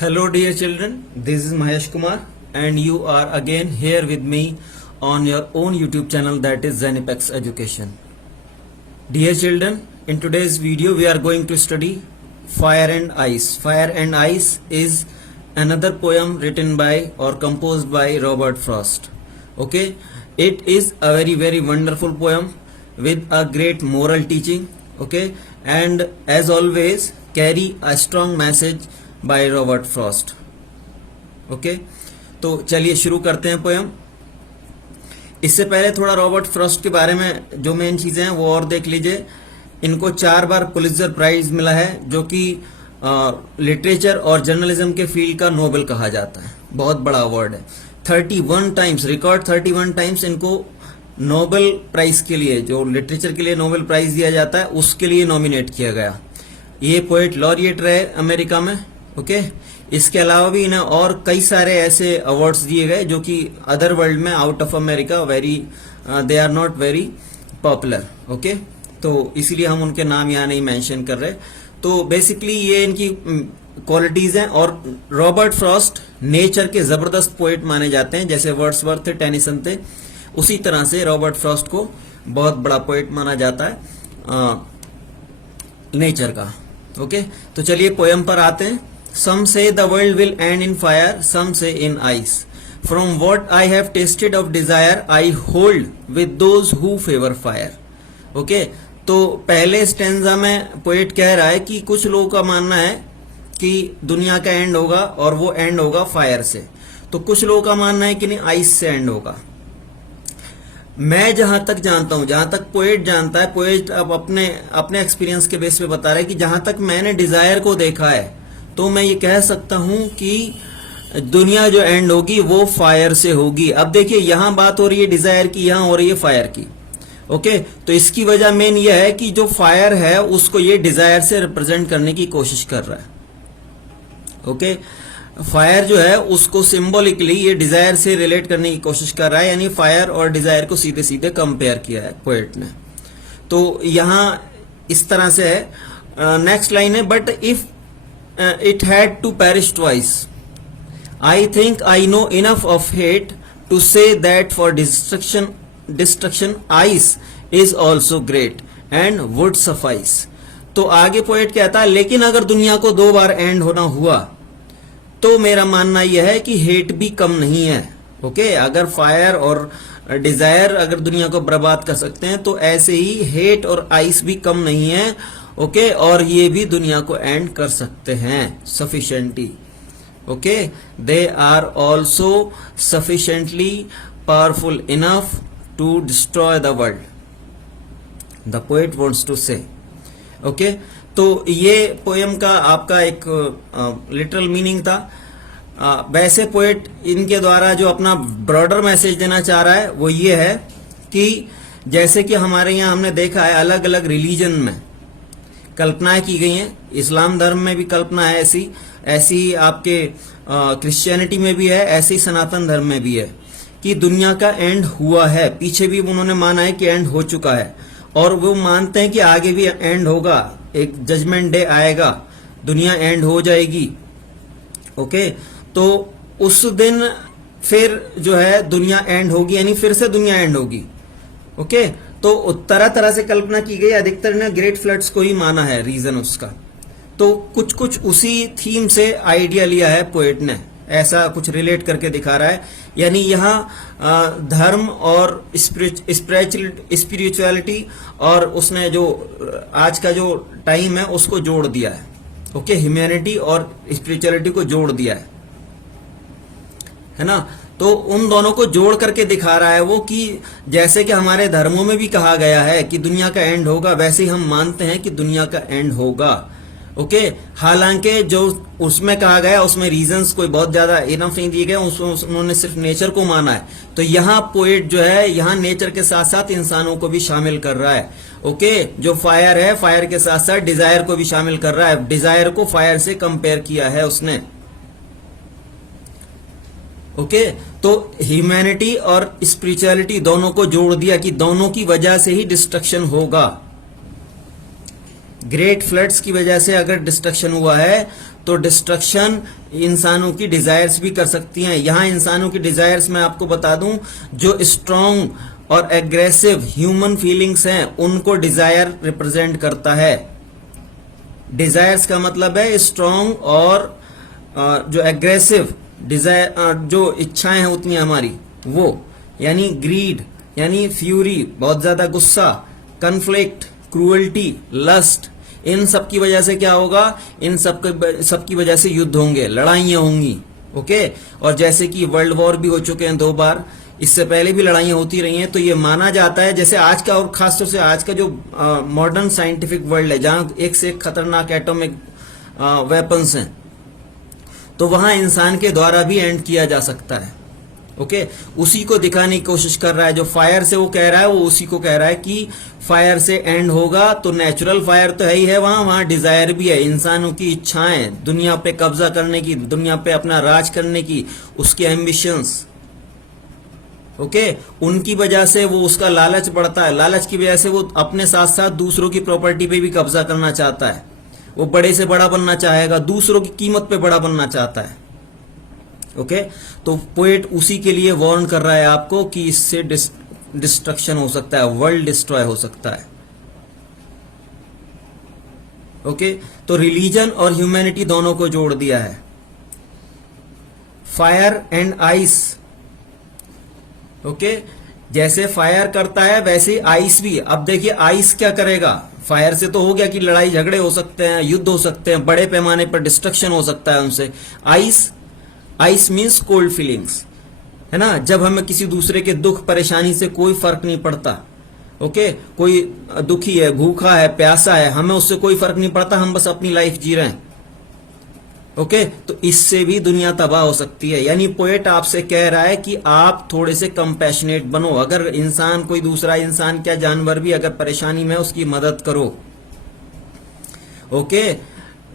Hello dear children, this is Mahesh Kumar and you are again here with me on your own YouTube channel, that is Zenipex Education. Dear children, in today's video we are going to study Fire and Ice. Fire and Ice is another poem written by or composed by Robert Frost. Okay, it is a very wonderful poem with a great moral teaching. Okay, and as always carry a strong message by Robert Frost. Okay, तो चलिए शुरू करते हैं poem. इससे पहले थोड़ा Robert Frost के बारे में जो मेन चीजें हैं वो और देख लीजिए. इनको 4 बार पुलित्जर प्राइज मिला है, जो कि लिटरेचर और जर्नलिज्म के फील्ड का नोबेल कहा जाता है. बहुत बड़ा अवार्ड है. 31 टाइम्स, रिकॉर्ड 31 टाइम्स इनको नोबेल प्राइज के लिए, जो लिटरेचर के लिए नोबेल प्राइज दिया जाता है, उसके लिए नॉमिनेट किया गया. ये पोएट लॉरिएट रहे अमेरिका में. ओके, इसके अलावा भी इन्हें और कई सारे ऐसे अवार्ड्स दिए गए जो कि अदर वर्ल्ड में out of America they are not very popular. Okay, तो इसीलिए हम उनके नाम यहाँ नहीं मेंशन कर रहे. तो बेसिकली ये इनकी क्वालिटीज हैं. और रॉबर्ट फ्रॉस्ट नेचर के जबरदस्त पोएट माने जाते हैं. जैसे वर्ड्सवर्थ थे, टेनिसन थे, उसी तरह से रॉबर्ट फ्रॉस्ट को बहुत बड़ा पोएट माना जाता है नेचर का. ओके, तो चलिए पोएम पर आते हैं. Some say the world will end in fire, some say in ice. From what I have tasted of desire, I hold with those who favor fire. Okay, तो पहले स्टेंजा में poet कह रहा है कि कुछ लोगों का मानना है कि दुनिया का एंड होगा और वो एंड होगा फायर से. तो कुछ लोगों का मानना है कि नहीं, आइस से एंड होगा. मैं जहां तक जानता हूं, जहां तक पोएट जानता है, पोएट अब अपने एक्सपीरियंस के बेस पे बता रहा है कि जहां तक मैंने डिजायर को देखा है, तो मैं ये कह सकता हूं कि दुनिया जो एंड होगी वो फायर से होगी. अब देखिए, यहां बात हो रही है डिजायर की, यहां हो रही है फायर की. ओके, तो इसकी वजह मेन ये है कि जो फायर है उसको ये डिजायर से रिप्रेजेंट करने की कोशिश कर रहा है. ओके, फायर जो है उसको सिंबॉलिकली ये डिजायर से रिलेट करने की कोशिश कर रहा है, यानी फायर और डिजायर को सीधे सीधे कंपेयर किया है पोएट ने. तो यहां इस तरह से है. नेक्स्ट लाइन है, but if it had to perish twice. I think I know enough of hate to say that for destruction ice is also great and would suffice. तो आगे पोएट कहता है, लेकिन अगर दुनिया को 2 बार एंड होना हुआ तो मेरा मानना यह है कि हेट भी कम नहीं है. ओके, अगर फायर और डिजायर अगर दुनिया को बर्बाद कर सकते हैं, तो ऐसे ही हेट और आइस भी कम नहीं है. ओके, और ये भी दुनिया को एंड कर सकते हैं sufficiently. Okay, they are also sufficiently powerful enough to destroy the world, the poet wants to say. Okay, तो ये पोएम का आपका एक लिटरल मीनिंग था. वैसे पोएट इनके द्वारा जो अपना ब्रॉडर मैसेज देना चाह रहा है वो ये है कि जैसे कि हमारे यहाँ हमने देखा है अलग अलग रिलीजन में कल्पनाएं की गई हैं. इस्लाम धर्म में भी कल्पना है ऐसी आपके क्रिश्चियनिटी में भी है, ऐसी सनातन धर्म में भी है कि दुनिया का एंड हुआ है. पीछे भी उन्होंने माना है कि एंड हो चुका है, और वो मानते हैं कि आगे भी एंड होगा. एक जजमेंट डे आएगा, दुनिया एंड हो जाएगी. ओके, तो उस दिन फिर जो है दुनिया एंड होगी, यानी फिर से दुनिया एंड होगी. ओके, तो तरह तरह से कल्पना की गई. अधिकतर ने ग्रेट फ्लड्स को ही माना है रीजन उसका. तो कुछ उसी थीम से आइडिया लिया है पोएट ने, ऐसा कुछ रिलेट करके दिखा रहा है. यानी यहाँ धर्म और स्पिरिचुअलिटी और उसने जो आज का जो टाइम है उसको जोड़ दिया है. ओके, ह्यूमैनिटी और स्पिरिचुअलिटी को जोड़ दिया है ना. तो उन दोनों को जोड़ करके दिखा रहा है वो कि जैसे कि हमारे धर्मों में भी कहा गया है कि दुनिया का एंड होगा, वैसे ही हम मानते हैं कि दुनिया का एंड होगा. ओके, हालांकि जो उसमें कहा गया उसमें रीजंस कोई बहुत ज्यादा इनफ नहीं दिए गए, उन्होंने सिर्फ नेचर को माना है. तो यहाँ पोएट जो है यहाँ नेचर के साथ साथ इंसानों को भी शामिल कर रहा है. ओके, जो फायर है, फायर के साथ साथ डिजायर को भी शामिल कर रहा है. डिजायर को फायर से कंपेयर किया है उसने. ओके, तो ह्यूमैनिटी और स्पिरिचुअलिटी दोनों को जोड़ दिया कि दोनों की वजह से ही डिस्ट्रक्शन होगा. ग्रेट फ्लड्स की वजह से अगर डिस्ट्रक्शन हुआ है तो डिस्ट्रक्शन इंसानों की डिजायर्स भी कर सकती हैं। यहां इंसानों की डिजायर्स मैं आपको बता दूं, जो स्ट्रॉन्ग और एग्रेसिव ह्यूमन फीलिंग्स हैं उनको डिजायर रिप्रेजेंट करता है। डिजायर्स का मतलब है स्ट्रॉन्ग और जो एग्रेसिव डिजायर, जो इच्छाएं हैं उतनी हमारी, वो यानी ग्रीड यानी फ्यूरी, बहुत ज्यादा गुस्सा, कन्फ्लिक्ट, क्रूअल्टी, लस्ट, इन सब की वजह से क्या होगा, इन सब की वजह से युद्ध होंगे, लड़ाइयां होंगी। ओके, और जैसे कि वर्ल्ड वॉर भी हो चुके हैं 2 बार, इससे पहले भी लड़ाइयां होती रही हैं, तो ये माना जाता है जैसे आज का, और खासतौर से आज का जो मॉडर्न साइंटिफिक वर्ल्ड है जहां एक से एक खतरनाक एटॉमिक वेपन्स हैं, तो वहां इंसान के द्वारा भी एंड किया जा सकता है। ओके, उसी को दिखाने की कोशिश कर रहा है। जो फायर से वो कह रहा है, वो उसी को कह रहा है कि फायर से एंड होगा, तो नेचुरल फायर तो है ही है, वहां डिजायर भी है, इंसानों की इच्छाएं, दुनिया पे कब्जा करने की, दुनिया पे अपना राज करने की, उसके एम्बिशंस। ओके, उनकी वजह से वो, उसका लालच बढ़ता है, लालच की वजह से वो अपने साथ साथ दूसरों की प्रॉपर्टी पे भी कब्जा करना चाहता है, वो बड़े से बड़ा बनना चाहेगा, दूसरों की कीमत पे बड़ा बनना चाहता है। ओके, तो पोएट उसी के लिए वार्न कर रहा है आपको कि इससे डिस्ट्रक्शन हो सकता है, वर्ल्ड डिस्ट्रॉय हो सकता है। ओके, तो रिलीजन और ह्यूमैनिटी दोनों को जोड़ दिया है। Fire and ice. ओके, जैसे फायर करता है वैसे आइस भी। अब देखिए आइस क्या करेगा, फायर से तो हो गया कि लड़ाई झगड़े हो सकते हैं, युद्ध हो सकते हैं, बड़े पैमाने पर डिस्ट्रक्शन हो सकता है उनसे। आइस मीन्स कोल्ड फीलिंग्स, है ना, जब हमें किसी दूसरे के दुख परेशानी से कोई फर्क नहीं पड़ता। ओके, कोई दुखी है, भूखा है, प्यासा है, हमें उससे कोई फर्क नहीं पड़ता, हम बस अपनी लाइफ जी रहे हैं। ओके, तो इससे भी दुनिया तबाह हो सकती है। यानी पोएट आपसे कह रहा है कि आप थोड़े से कंपैशनेट बनो। अगर इंसान, कोई दूसरा इंसान क्या जानवर भी अगर परेशानी में, उसकी मदद करो। Okay,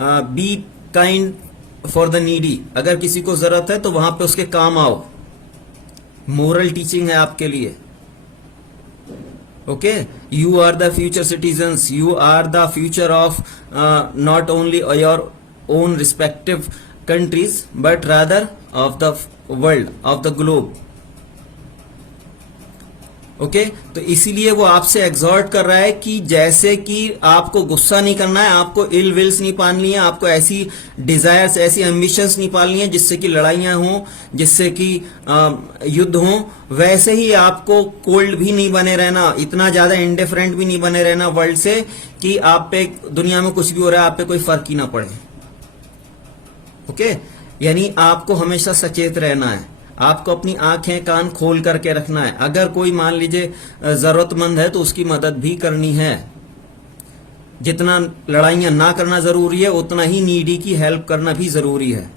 be kind for the needy. अगर किसी को जरूरत है तो वहां पे उसके काम आओ। मोरल टीचिंग है आपके लिए। Okay, you are the future citizens, you are the future of not only your own respective countries but rather of the world, of the globe. Okay, तो इसीलिए वो आपसे एग्जॉर्ट कर रहा है कि जैसे कि आपको गुस्सा नहीं करना है, आपको इल विल्स नहीं पालनी है, आपको ऐसी डिजायर्स, ऐसी एम्बिशंस नहीं पालनी है जिससे कि लड़ाइयां हों, जिससे कि युद्ध हों, वैसे ही आपको कोल्ड भी नहीं बने रहना, इतना ज्यादा इंडिफरेंट भी नहीं बने रहना वर्ल्ड से कि आप पे, दुनिया में कुछ भी हो रहा है, आप पे कोई फर्क ही ना पड़े। ओके, यानी आपको हमेशा सचेत रहना है, आपको अपनी आंखें कान खोल करके रखना है। अगर कोई मान लीजिए जरूरतमंद है तो उसकी मदद भी करनी है। जितना लड़ाइयां ना करना जरूरी है, उतना ही नीडी की हेल्प करना भी जरूरी है।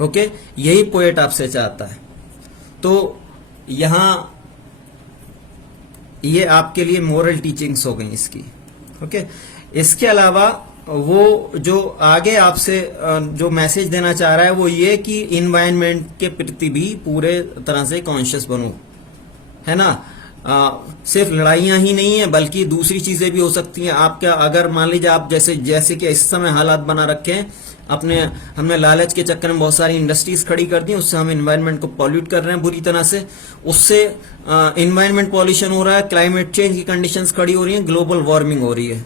ओके, यही पोएट आपसे चाहता है। तो यहां ये आपके लिए मोरल टीचिंग्स हो गई इसकी। ओके, इसके अलावा वो जो आगे आपसे जो मैसेज देना चाह रहा है वो ये कि इन्वायरमेंट के प्रति भी पूरे तरह से कॉन्शियस बनो, है ना। सिर्फ लड़ाइयां ही नहीं है बल्कि दूसरी चीजें भी हो सकती हैं। आपका अगर मान लीजिए आप जैसे कि इस समय हालात बना रखे हैं, हमने लालच के चक्कर में बहुत सारी इंडस्ट्रीज खड़ी कर दी, उससे हम इन्वायरमेंट को पॉल्यूट कर रहे हैं बुरी तरह से। उससे इन्वायरमेंट पॉल्यूशन हो रहा है, क्लाइमेट चेंज की कंडीशंस खड़ी हो रही हैं, ग्लोबल वार्मिंग हो रही है।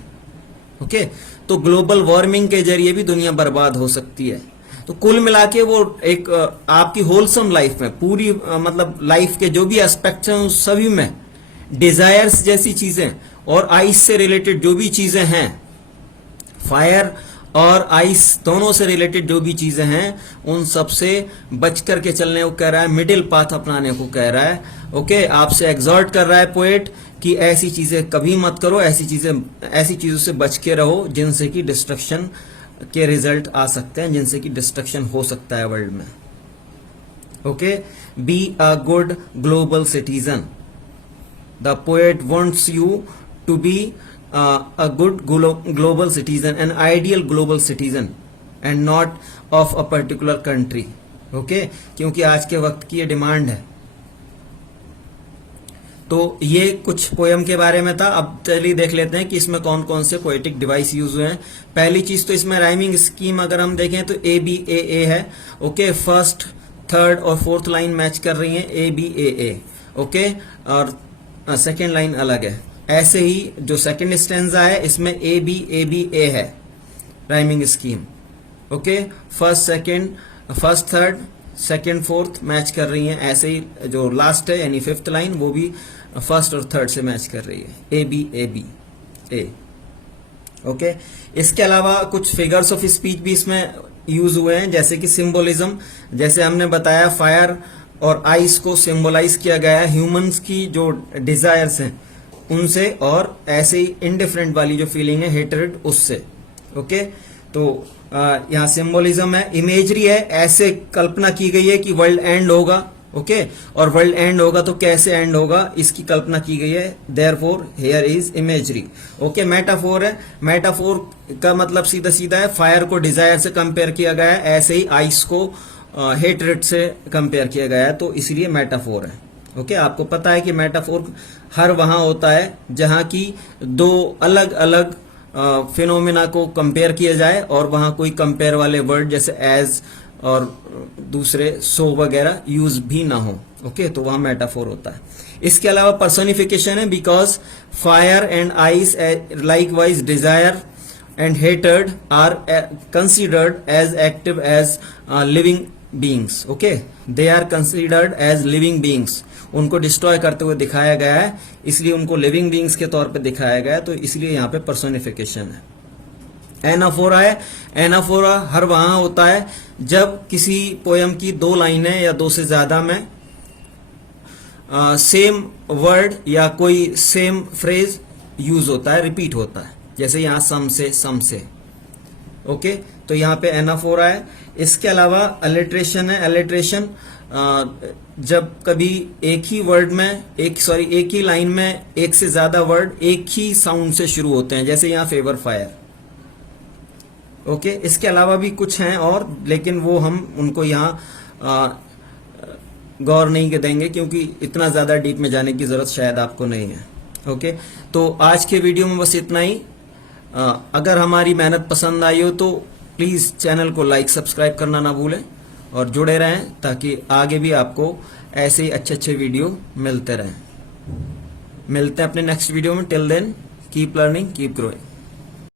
ओके, तो ग्लोबल वार्मिंग के जरिए भी दुनिया बर्बाद हो सकती है। तो कुल मिला के वो एक आपकी होलसम लाइफ में, पूरी मतलब लाइफ के जो भी एस्पेक्ट्स हैं उस सभी में डिजायर्स जैसी चीजें और आइस से रिलेटेड जो भी चीजें हैं, फायर और आइस दोनों से रिलेटेड जो भी चीजें हैं, उन सब से बच करके चलने को कह रहा है, मिडिल पाथ अपनाने को कह रहा है। ओके, आपसे एग्जॉर्ट कर रहा है पोएट कि ऐसी चीजें कभी मत करो, ऐसी चीजों से बच के रहो जिनसे कि डिस्ट्रक्शन के रिजल्ट आ सकते हैं, जिनसे कि डिस्ट्रक्शन हो सकता है वर्ल्ड में। Okay, be a good global citizen. The poet wants you to be a good global citizen, an ideal global citizen and not of a particular country. Okay, क्योंकि आज के वक्त की ये डिमांड है। तो ये कुछ पोयम के बारे में था। अब चलिए देख लेते हैं कि इसमें कौन कौन से पोएटिक डिवाइस यूज हुए हैं। पहली चीज तो इसमें राइमिंग स्कीम अगर हम देखें तो ए बी ए है। ओके, फर्स्ट थर्ड और फोर्थ लाइन मैच कर रही है, ए बी ए। ओके, और सेकेंड लाइन अलग है। ऐसे ही जो सेकेंड स्टेंजा है इसमें ए बी ए है rhyming scheme. Okay, first third second fourth match कर रही है। ऐसे ही जो लास्ट है यानी फिफ्थ लाइन वो भी फर्स्ट और थर्ड से मैच कर रही है, ए बी ए। ओके, इसके अलावा कुछ फिगर्स ऑफ स्पीच भी इसमें यूज हुए हैं, जैसे कि सिंबोलिज्म। जैसे हमने बताया फायर और आइस को सिंबलाइज किया गया है ह्यूमंस की जो डिजायर्स हैं उनसे, और ऐसे ही इनडिफरेंट वाली जो फीलिंग है हेट्रेड उससे। ओके, तो यहाँ सिंबोलिज्म है, इमेजरी है, ऐसे कल्पना की गई है कि वर्ल्ड एंड होगा। ओके, और वर्ल्ड एंड होगा तो कैसे एंड होगा इसकी कल्पना की गई है, therefore here is imagery. Okay, metaphor है, मेटाफोर का मतलब सीधा सीधा है फायर को डिजायर से कंपेयर किया गया है, ऐसे ही आइस को हेट्रेड से कंपेयर किया गया है, तो इसलिए मेटाफोर है। ओके, आपको पता है कि मेटाफोर हर वहां होता है जहां की दो अलग अलग फिनोमिना को कंपेयर किया जाए और वहां कोई कंपेयर वाले वर्ड जैसे एज और दूसरे सो वगैरह यूज भी ना हो। ओके, तो वहां मेटाफोर होता है। इसके अलावा पर्सोनिफिकेशन है, because fire and ice likewise desire and hatred are considered as active as living beings. Okay, they are considered as living beings. उनको डिस्ट्रॉय करते हुए दिखाया गया है, इसलिए उनको लिविंग बीइंग्स के तौर पे दिखाया गया है, तो इसलिए यहाँ पे पर्सोनिफिकेशन है। एनाफोरा है, एनाफोरा हर वहां होता है जब किसी पोयम की दो लाइनें या दो से ज्यादा में सेम वर्ड या कोई सेम फ्रेज यूज होता है, रिपीट होता है, जैसे यहाँ सम से। ओके, तो यहाँ पे एनाफोरा है। इसके अलावा अलिट्रेशन है, अलिट्रेशन जब कभी एक ही वर्ड में एक ही लाइन में एक से ज्यादा वर्ड एक ही साउंड से शुरू होते हैं, जैसे यहाँ फेवर फायर। ओके, इसके अलावा भी कुछ हैं और, लेकिन वो हम उनको यहाँ गौर नहीं देंगे क्योंकि इतना ज्यादा डीप में जाने की जरूरत शायद आपको नहीं है। ओके, तो आज के वीडियो में बस इतना ही। अगर हमारी मेहनत पसंद आई हो तो प्लीज चैनल को लाइक सब्सक्राइब करना ना भूलें और जुड़े रहें, ताकि आगे भी आपको ऐसे ही अच्छे वीडियो मिलते रहें। मिलते हैं अपने नेक्स्ट वीडियो में। Till then keep learning, keep growing.